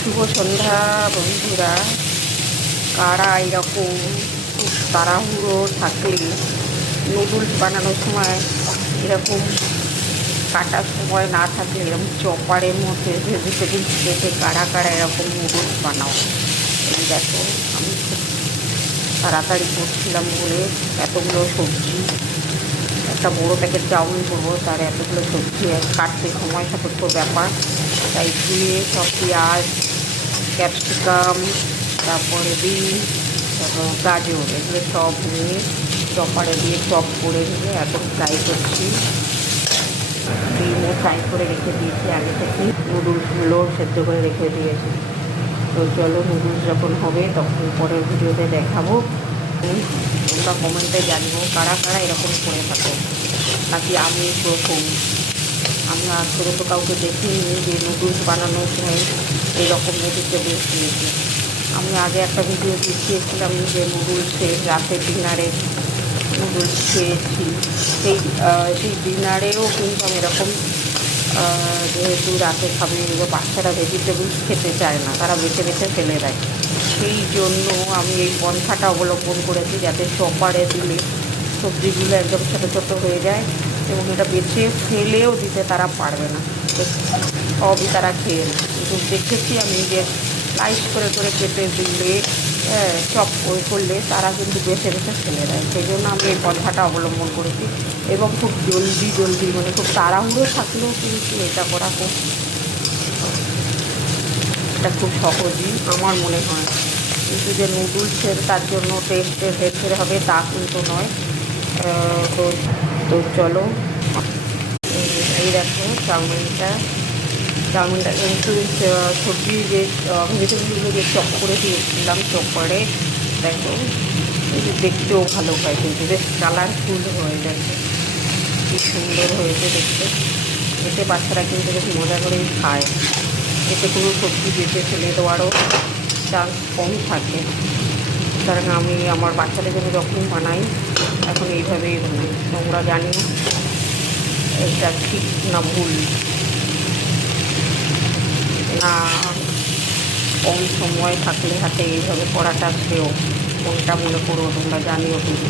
শুভ সন্ধ্যা বন্ধুরা। কারা এরকম খুব তাড়াহুড়ো থাকলে নুডলস বানানোর সময় এরকম কাটার সময় না থাকলে এরকম চপারের মধ্যে ভেজিটেবলস কেটে কারা কারা এরকম নুডলস বানাও? এই দেখো, আমি খুব তাড়াতাড়ি করছিলাম বলে এতগুলো সবজি, একটা বড়ো প্যাকেট চাউমিন করবো, তার এতগুলো সবজি কাটতে সময় সাপেক্ষ ব্যাপার। তাই ধুয়ে সব পেঁয়াজ, ক্যাপসিকাম, তারপরে বিনস, তারপর গাজর, এগুলো সব নিয়ে চপারে দিয়ে চপ করে নিয়ে এখন ফ্রাই করছি। ডিমও ফ্রাই করে রেখে দিয়েছি আগে থেকে, নুডলসগুলো সেদ্ধ করে রেখে দিয়েছি। তো চলো, নুডলস যখন হবে তখন পরের ভিডিওতে দেখাবো। তোমরা কমেন্টে জানিও কারা কারা এরকম করে থাকো, নাকি আমি প্রথম। আমি আজ করে তো কাউকে দেখিনি যে নুডলস বানানোর সময় এইরকম ভেজিটেবলস দিয়েছি। আমি আগে একটা ভিডিও দেখিয়েছিলাম যে নুডলসের রাতের ডিনারে নুডলস খেয়েছি। সেই ডিনারেও কিন্তু আমি এরকম, যেহেতু রাতে খাবে, বাচ্চারা ভেজিটেবলস খেতে চায় না, তারা বেছে বেছে ফেলে দেয়। সেই জন্য আমি এই পন্থাটা অবলম্বন করেছি, যাতে চপারে দিলে সবজিগুলো একদম ছোটো ছোটো হয়ে যায় এবং এটা বেছে ফেলেও দিতে তারা পারবে না, সবই তারা খেয়ে নেয়। কিন্তু দেখেছি আমি যে স্লাইস করে করে কেটে দিলে, চপ করলে তারা কিন্তু বেছে বেছে ফেলে দেয়। সেই জন্য আমি এই পন্থাটা অবলম্বন করেছি এবং খুব জলদি মানে খুব তাড়াহুড়ো থাকলেও কিন্তু এটা করা এটা খুব সহজই আমার মনে হয়। কিন্তু যে নুডলসের তার জন্য টেস্টের হেরফের হবে তা কিন্তু নয়। তো তো চলো, এই দেখো চাউমিনটা কিন্তু সবজি যে ভেজিটেবলগুলো যে চপ করে দিয়েছিলাম চপারে, দেখো দেখতেও ভালো হয়, কিন্তু বেশ কালারফুল হয়ে গেছে, কি সুন্দর হয়েছে দেখতে। এতে বাচ্চারা কিন্তু বেশ মজা করেই খায়। এতে কোনো সবজি বেঁচে ফেলে দেওয়ারও চান্স কম থাকে। সুতরাং আমি আমার বাচ্চাদের জন্য যখন বানাই এখন এইভাবেই বানাই। তোমরা জানি এটা ঠিক না ভুল, না কম সময় থাকলে হাতে এইভাবে করাটা শ্রেয়, কোনটা মনে করো তোমরা জানিও কিন্তু।